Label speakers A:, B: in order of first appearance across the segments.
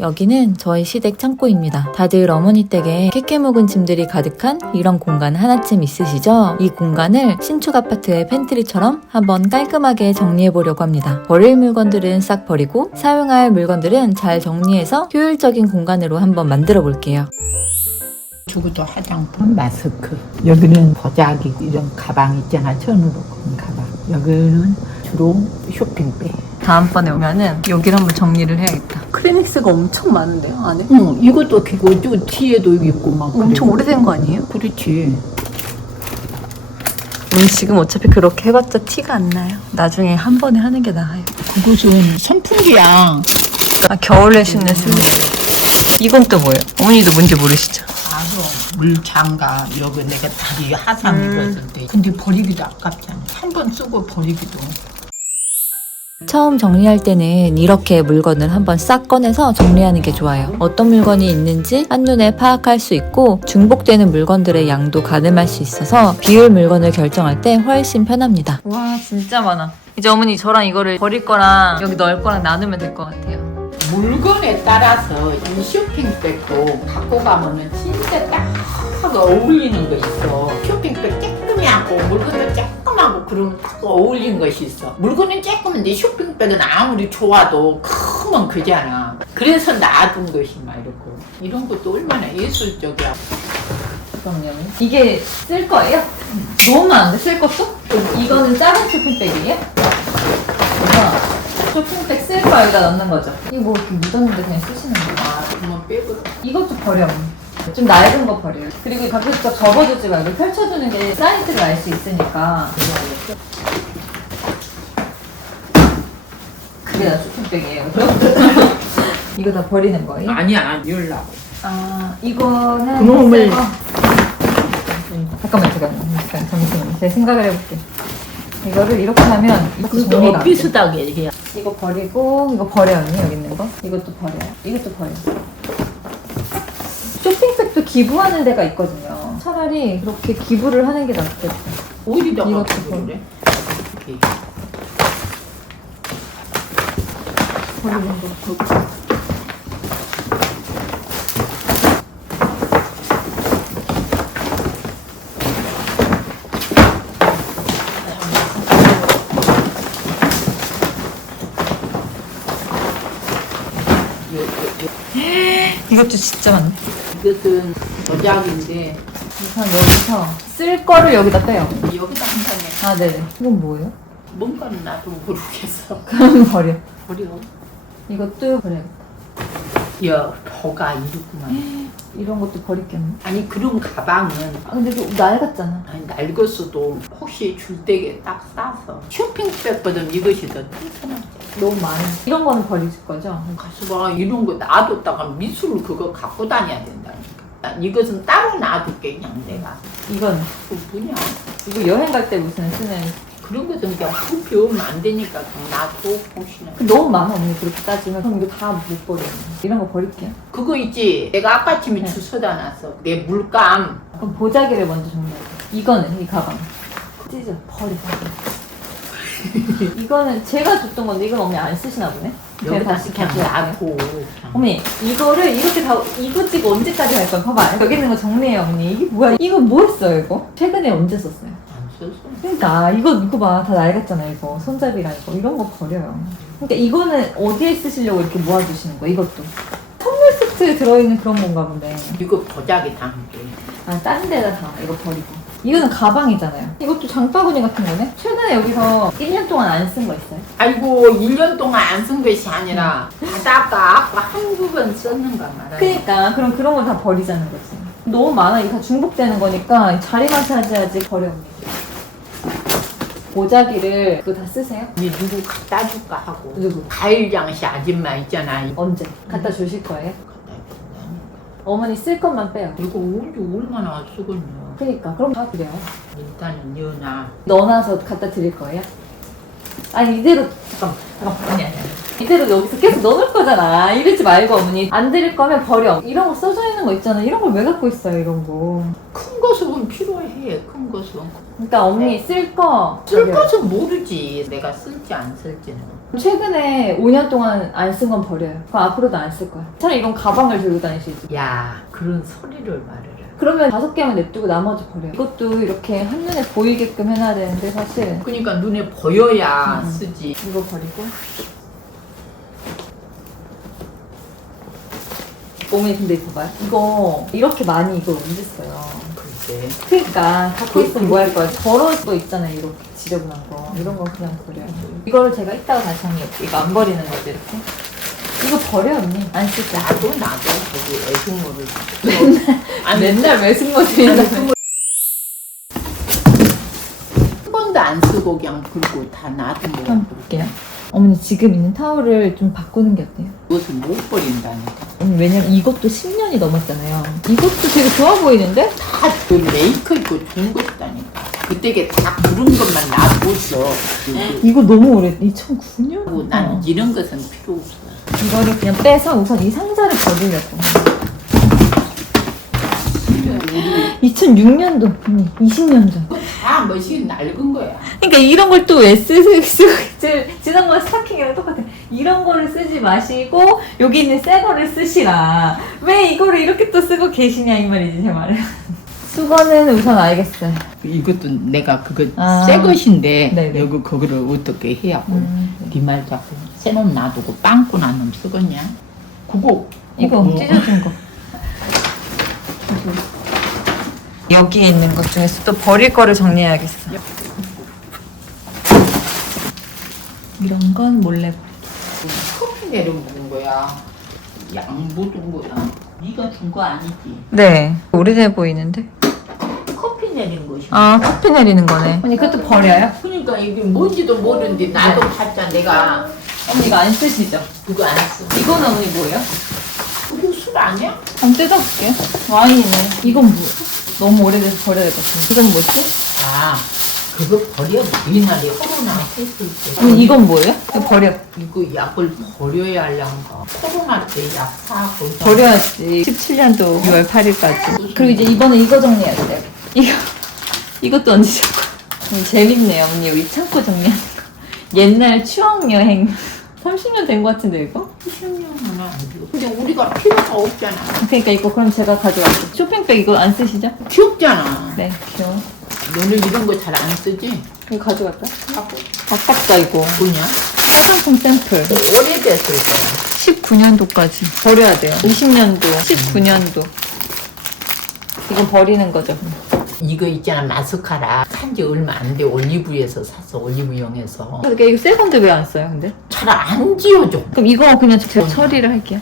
A: 여기는 저희 시댁 창고입니다. 다들 어머니 댁에 캐캐 묵은 짐들이 가득한 이런 공간 하나쯤 있으시죠? 이 공간을 신축 아파트의 팬트리처럼 한번 깔끔하게 정리해 보려고 합니다. 버릴 물건들은 싹 버리고 사용할 물건들은 잘 정리해서 효율적인 공간으로 한번 만들어 볼게요.
B: 주고도 화장품, 마스크. 여기는 보자기 이런 가방 있잖아. 천으로 큰 가방. 여기는 주로 쇼핑백.
A: 다음번에 오면은 여기를 한번 정리를 해야겠다. 크리닉스가 엄청 많은데요, 안에?
B: 응, 이것도 기고 저 뒤에도 있고 막.
A: 엄청. 오래된 거 아니에요?
B: 그렇지.
A: 우리 지금 어차피 그렇게 해봤자 티가 안 나요. 나중에 한 번에 하는 게 나아요.
B: 그것은 선풍기야.
A: 아, 겨울에 신는 슬리퍼. 이건 또 뭐예요? 어머니도 뭔지 모르시죠?
B: 알아. 물 장가 여기 내가 다리 하상
A: 음.
B: 입었을 때. 근데 버리기도 아깝잖아. 한 번 쓰고 버리기도.
A: 처음 정리할 때는 이렇게 물건을 한번 싹 꺼내서 정리하는 게 좋아요. 어떤 물건이 있는지 한눈에 파악할 수 있고 중복되는 물건들의 양도 가늠할 수 있어서 비울 물건을 결정할 때 훨씬 편합니다. 와 진짜 많아. 이제 어머니 저랑 이거를 버릴 거랑 여기 넣을 거랑 나누면 될 것 같아요.
B: 물건에 따라서 이 쇼핑백도 갖고 가면은 진짜 딱 어울리는 거 있어. 쇼핑백 쬐끔하고 물건도 쬐끔하고 그러면 딱 어울리는 것이 있어. 물건은 쬐끔한데 쇼핑백은 아무리 좋아도 크면 그잖아. 그래서 놔둔 것이 막 이렇고. 이런 것도 얼마나 예술적이야.
A: 잠깐만요. 이게 쓸 거예요? 너무 많은데 쓸 것도? 이거는 작은 쇼핑백이에요? 그래서 쇼핑백 쓸 거 여기다 넣는 거죠. 이거 뭐 이렇게 묻었는데 그냥 쓰시는 거예요?
B: 아, 그만 빼고.
A: 이것도 버려. 좀 낡은 거 버려요. 그리고 가끔씩 접어두지 말고 펼쳐두는 게 사이즈를 알 수 있으니까. 그게 다 쇼핑백이에요. 이거 다 버리는 거예요?
B: 아니야, 열라고.
A: 아, 이거는.
B: 그놈을-
A: 아. 잠깐만, 잠깐만. 잠깐, 잠시만요. 제 생각을 해볼게. 이거를 이렇게 하면 이렇게
B: 그것도
A: 정리가 안 돼.
B: 비슷하게 해야.
A: 이거 버리고 이거 버려요 언니 여기 있는 거 이것도 버려요 이것도 버려요 쇼핑백도 기부하는 데가 있거든요. 차라리 그렇게 기부를 하는 게 낫겠다.
B: 어디다가
A: 이것도
B: 그래?
A: 버리는 거 이것도 진짜 많네
B: 이것은 도자기인데
A: 우선 여기서 쓸 거를 여기다 빼요
B: 여기다 한다네.
A: 아 네네 이건 뭐예요?
B: 뭔가는 나도 모르겠어.
A: 그럼 버려
B: 버려.
A: 이것도 버려야겠다
B: 야, 더가 이렇구만.
A: 이런 것도 버릴게요
B: 아니 그런 가방은
A: 아 근데 이거 낡았잖아
B: 아니, 낡았어도 혹시 줄 때에 딱 싸서 쇼핑백보다 이것이 더 튼튼하지.
A: 너무 많아 이런 거는 버리실 거죠?
B: 가서 봐 이런 거 놔뒀다가 미술 그거 갖고 다녀야 된다니까. 이것은 따로 놔둘게 그냥 내가.
A: 이건
B: 그 뭐냐?
A: 이거 여행 갈 때 무슨 쓰는
B: 그런 것은 그냥 그 배우면 안 되니까 그냥 놔둬 혹시나.
A: 너무 많아 언니 그렇게 따지면 그럼 이거 다 못 버려 이런 거 버릴게요
B: 그거 있지. 내가 아까 아침에
A: 네.
B: 주워다 놨어. 내 물감.
A: 그럼 보자기를 먼저 정리할게요 이거는 이 가방 찢어 버려 이거는 제가 줬던 건데 이건 어머니 안 쓰시나 보네 제가
B: 여기다
A: 다시
B: 그냥
A: 가져갈게요
B: 놔둬.
A: 어머니 이거를 이렇게 다 이거 찍고 언제까지 할 거야 봐봐 여기 있는 거 정리해요 어머니 이게 뭐야 이거 뭐 했어요 이거? 최근에 언제 썼어요?
B: 안 썼어.
A: 그러니까 이거 이거 봐다 낡았잖아 이거 손잡이랑 이거 이런 거 버려요. 그러니까 이거는 어디에 쓰시려고 이렇게 모아두시는 거야 이것도 선물 세트에 들어있는 그런 건가 본데.
B: 이거 보자기 담게.
A: 아 다른 데다 다 이거 버리고. 이거는 가방이잖아요. 이것도 장바구니 같은 거네. 최근에 여기서 1년 동안 안 쓴 거 있어요?
B: 아이고 1년 동안 안 쓴 것이 아니라 바닷가 아까 한두 번 썼는가 말아요.
A: 그러니까 그럼 그런 걸 다 버리자는 거지. 너무 많아 이거 다 중복되는 거니까 자리만 차지하지 버려 언니. 보자기를 그거 다 쓰세요?
B: 니 누구 갖다 줄까 하고.
A: 누구?
B: 가일장씨 아줌마 있잖아. 갖다
A: 언제? 갖다 주실 거예요?
B: 준다니까.
A: 어머니 쓸 것만 빼요.
B: 이거 언제 얼마나 쓰겠냐.
A: 그니까 그럼 다 그래요.
B: 일단은 여나.
A: 넣어놔서 갖다 드릴 거예요? 아니 이대로 잠깐 잠깐 아니 아니 아니. 이대로 여기서 계속 넣어놓을 거잖아 이러지 말고 어머니 안 드릴 거면 버려 이런 거 써져 있는 거 있잖아 이런 걸 왜 갖고 있어요 이런 거
B: 큰 것은 필요해. 큰 것은.
A: 그러니까 어머니 쓸 거
B: 쓸 것은 모르지. 내가 쓸지 안 쓸지는.
A: 최근에 5년 동안 안 쓴 건 버려요. 그럼 앞으로도 안 쓸 거야. 차라리 이런 가방을 들고 다니시지.
B: 야 그런 소리를 말해라.
A: 그러면 다섯 개만 냅두고 나머지 버려요. 이것도 이렇게 한눈에 보이게끔 해놔야 되는데 사실
B: 그러니까 눈에 보여야
A: 음.
B: 쓰지.
A: 이거 버리고 어머니 근데 이거 봐요. 이거 이렇게 많이 이걸 언제 써요?
B: 글쎄.
A: 그러니까 갖고 있으면 뭐 할 거야? 저런 거 있잖아요. 이렇게 지저분한 거. 이런 거 그냥 버려요. 이거를 제가 이따가 다시 한번 이거 안 버리는 거죠 이렇게. 이거 버려 언니. 안 쓰자.
B: 나도 나도 저기. 아니
A: 맨날 왜 승모들이나
B: 한 번도 안 쓰고 그냥 긁고 다 놔두고
A: 한번 볼게요. 어머니 지금 있는 타월을 좀 바꾸는 게 어때요?
B: 그것을 못 버린다니까.
A: 어머니 왜냐면 이것도 10년이 넘었잖아요. 이것도 되게 좋아 보이는데?
B: 다 그 메이커 있고 좋은 것이다니까. 그때게 다 부른 것만 놔두었어.
A: 이거 너무 오래 2009년?
B: 그리고 난 이런 것은 필요 없어.
A: 이거를 그냥 빼서 우선 이 상자를 버리려고. 2006년도, 언니, 20년 전.
B: 다 멋이 낡은 거야.
A: 그러니까 이런 걸 또 왜 쓰고 쓰고 지난번 스타킹이랑 똑같아. 이런 거를 쓰지 마시고 여기 있는 새 거를 쓰시라. 왜 이거를 이렇게 또 쓰고 계시냐 이 말이지 제 말은. 수건은 우선 알겠어요.
B: 이것도 내가 그거
A: 아.
B: 새 것인데
A: 네네.
B: 여기 그거를 어떻게 해야 고
A: 음.
B: 네말 자꾸 새놈 놔두고 빵꾸 난 놈 쓰겠냐? 그거
A: 이거
B: 어,
A: 찢어진 거. 여기에 있는 것 중에서 또 버릴 거를 정리해야겠어. 이런 건 몰래.
B: 커피 내려 먹은 거야. 양보 준 거야. 네가 준 거 아니지?
A: 네, 오래돼 보이는데.
B: 커피 내린 것이.
A: 아, 커피 내리는 거네. 언니 그것도 버려요?
B: 그러니까 이게 뭔지도 모르는데 나도 봤자 내가
A: 언니 이거 안 쓰시죠?
B: 그거 안 써.
A: 이거는 언니 뭐예요?
B: 그거 술 아니야?
A: 한번 뜯어볼게요. 와인이네. 이건 뭐? 너무 오래돼서 버려야 될 것 같은데. 이건 뭐지?
B: 아 그거 버려. 옛날에 코로나 했을 때.
A: 언니 이건 뭐예요? 이거 버려.
B: 이거 약을 버려야 할란가. 코로나 때 약 사고.
A: 버려야지. 17년도 6월 8일까지. 그리고 이제 이번에 이거 정리해야 돼요. 이거 이것도 언니 줄. 음, 재밌네요, 언니 여기 창고 정리하는 거. 옛날 추억 여행. 30년 된 것 같은데 이거?
B: 10년은 안 돼. 근데 우리가 필요가 없잖아.
A: 그러니까 이거 그럼 제가 가져갈게요. 쇼핑백 이거 안 쓰시죠?
B: 귀엽잖아.
A: 네, 귀여워.
B: 너는 이런 거 잘 안 쓰지?
A: 이거 가져갈까? 아깝다 이거.
B: 뭐냐?
A: 화장품 샘플.
B: 오래됐을 거야.
A: 19년도까지 버려야 돼요. 20년도, 19년도. 이건 버리는 거죠.
B: 이거 있잖아 마스카라 산지 얼마 안 돼 올리브에서 샀어 올리브영에서
A: 이게 이거 새 건데 왜 안 써요, 근데?
B: 잘 안 지워져
A: 그럼 이거 그냥 제가 처리를 할게요.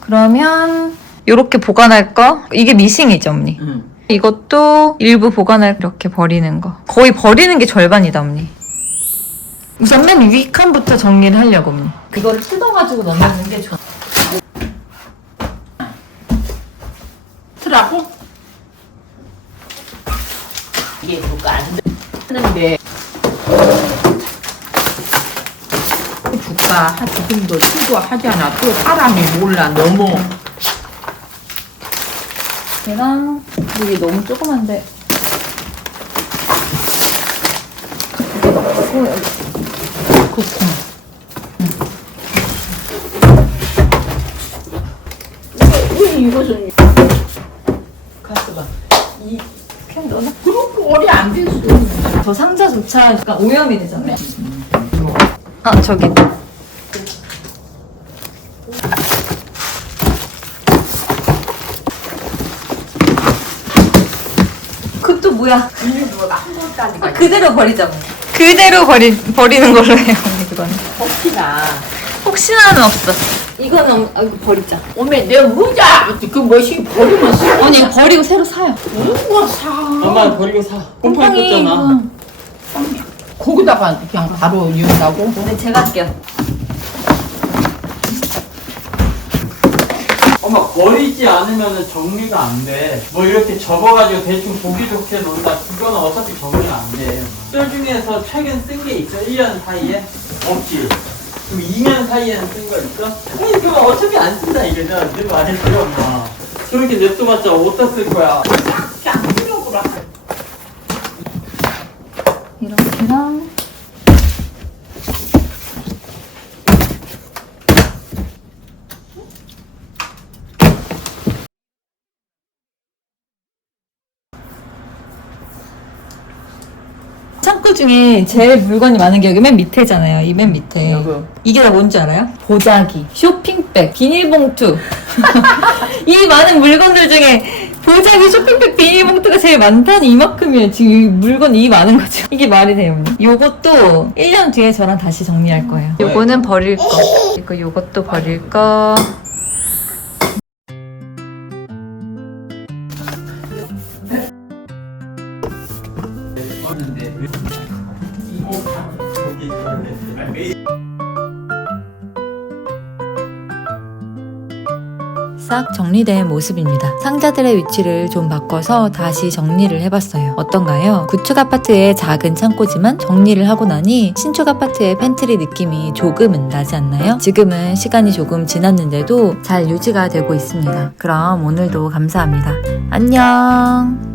A: 그러면 이렇게 보관할 거 이게 미싱이죠, 언니.
B: 응.
A: 이것도 일부 보관할 이렇게 버리는 거. 거의 버리는 게 절반이다, 언니. 우선 맨 위 칸부터 정리를 하려고, 언니. 이거를 뜯어가지고 넣는 게 좋아.
B: 트라고 이게 뭐가 안 되는데 주가 한 조금도 쓰고 하잖아. 또 사람이 몰라. 너무.
A: 계란 이게 너무 조그만데. 이거 넣고 여기
B: 그렇구나 왜 이것은 가스가 이
A: 그냥 넣어.
B: 오래 안 됐어
A: 저 상자조차 약간 오염이 되잖아요. 아 저기 그 또 뭐야?
B: 일부가 한 것도 아니고
A: 그대로 버리자. 뭐. 그대로 버리 버리는 걸로 해요 언니 그거는.
B: 혹시나
A: 혹시나는 없어. 이거는 아, 이거 버리자.
B: 어메 내 모자 그 멋이 버리면 쓰
A: 언니 이거 버리고 새로 사요.
B: 누가 사
C: 엄마 버리고 사. 곰팡이 떴잖아.
A: 이거.
B: 거기다가 그냥 바로 이은다고
A: 네 제가 할게요.
C: 엄마 버리지 않으면 정리가 안 돼. 뭐 이렇게 접어가지고 대충 보기 좋게 놓는다. 그거는 어차피 정리가 안 돼. 저 중에서 최근 쓴 게 있어? 1년 사이에? 없지. 그럼 2년 사이에는 쓴 거 있어? 아니 그거 어차피 안 쓴다 이거잖아. 들어 엄마. 저렇게 냅둬봤자 어디다 쓸 거야?
B: 그냥 쓰려고 하
A: 이렇게랑 창고 중에 제일 물건이 많은 게 여기 맨 밑에잖아요. 이 맨 밑에.
B: 요거.
A: 이게 다 뭔지 알아요? 보자기, 쇼핑백, 비닐봉투. 이 많은 물건들 중에 보자기, 쇼핑백, 비닐봉투가 제일 많다니 이만큼이에요. 지금 이 물건 이 많은 거죠. 이게 말이 돼요, 언니? 요것도 1년 뒤에 저랑 다시 정리할 거예요. 요거는 버릴 거. 이거 요것도 버릴 거.
C: 했는데
A: 싹 정리된 모습입니다. 상자들의 위치를 좀 바꿔서 다시 정리를 해봤어요. 어떤가요? 구축 아파트의 작은 창고지만 정리를 하고 나니 신축 아파트의 팬트리 느낌이 조금은 나지 않나요? 지금은 시간이 조금 지났는데도 잘 유지가 되고 있습니다. 그럼 오늘도 감사합니다. 안녕!